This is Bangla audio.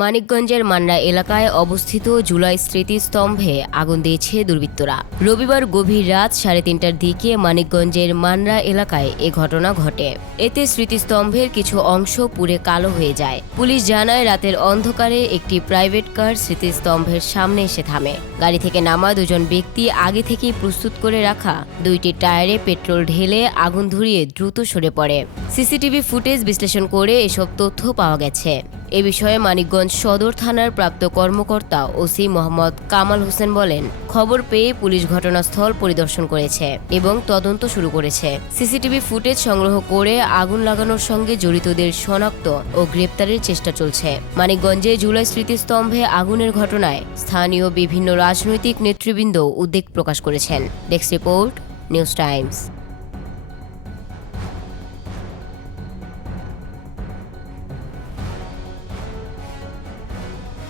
মানিকগঞ্জের মান্না এলাকায় অবস্থিত জুলাই স্মৃতিস্তম্ভে আগুন দিয়েছে দুর্বৃত্তরা। রবিবার গভীর রাত 3:30টার দিকে মানিকগঞ্জের মান্না এলাকায় এ ঘটনা ঘটে। এতে স্মৃতিস্তম্ভের কিছু অংশ পুড়ে কালো হয়ে যায়। পুলিশ জানায়, রাতের অন্ধকারে একটি প্রাইভেট কার স্মৃতিস্তম্ভের সামনে এসে থামে। গাড়ি থেকে নামা দুজন ব্যক্তি আগে থেকেই প্রস্তুত করে রাখা 2টি টায়ারে পেট্রোল ঢেলে আগুন ধরিয়ে দ্রুত সরে পড়ে। সিসিটিভি ফুটেজ বিশ্লেষণ করে এসব তথ্য পাওয়া গেছে। এ বিষয়ে মানিকগঞ্জ সদর থানার প্রাপ্ত কর্মকর্তা ওসি মোহাম্মদ কামাল হোসেন বলেন, খবর পেয়ে পুলিশ ঘটনাস্থল পরিদর্শন করেছে এবং তদন্ত শুরু করেছে। সিসিটিভি ফুটেজ সংগ্রহ করে আগুন লাগানোর সঙ্গে জড়িতদের শনাক্ত ও গ্রেপ্তারের চেষ্টা চলছে। মানিকগঞ্জে জুলাই স্মৃতিস্তম্ভে আগুনের ঘটনায় স্থানীয় বিভিন্ন রাজনৈতিক নেতৃবৃন্দ উদ্বেগ প্রকাশ করেছেন। Desk report, news Times.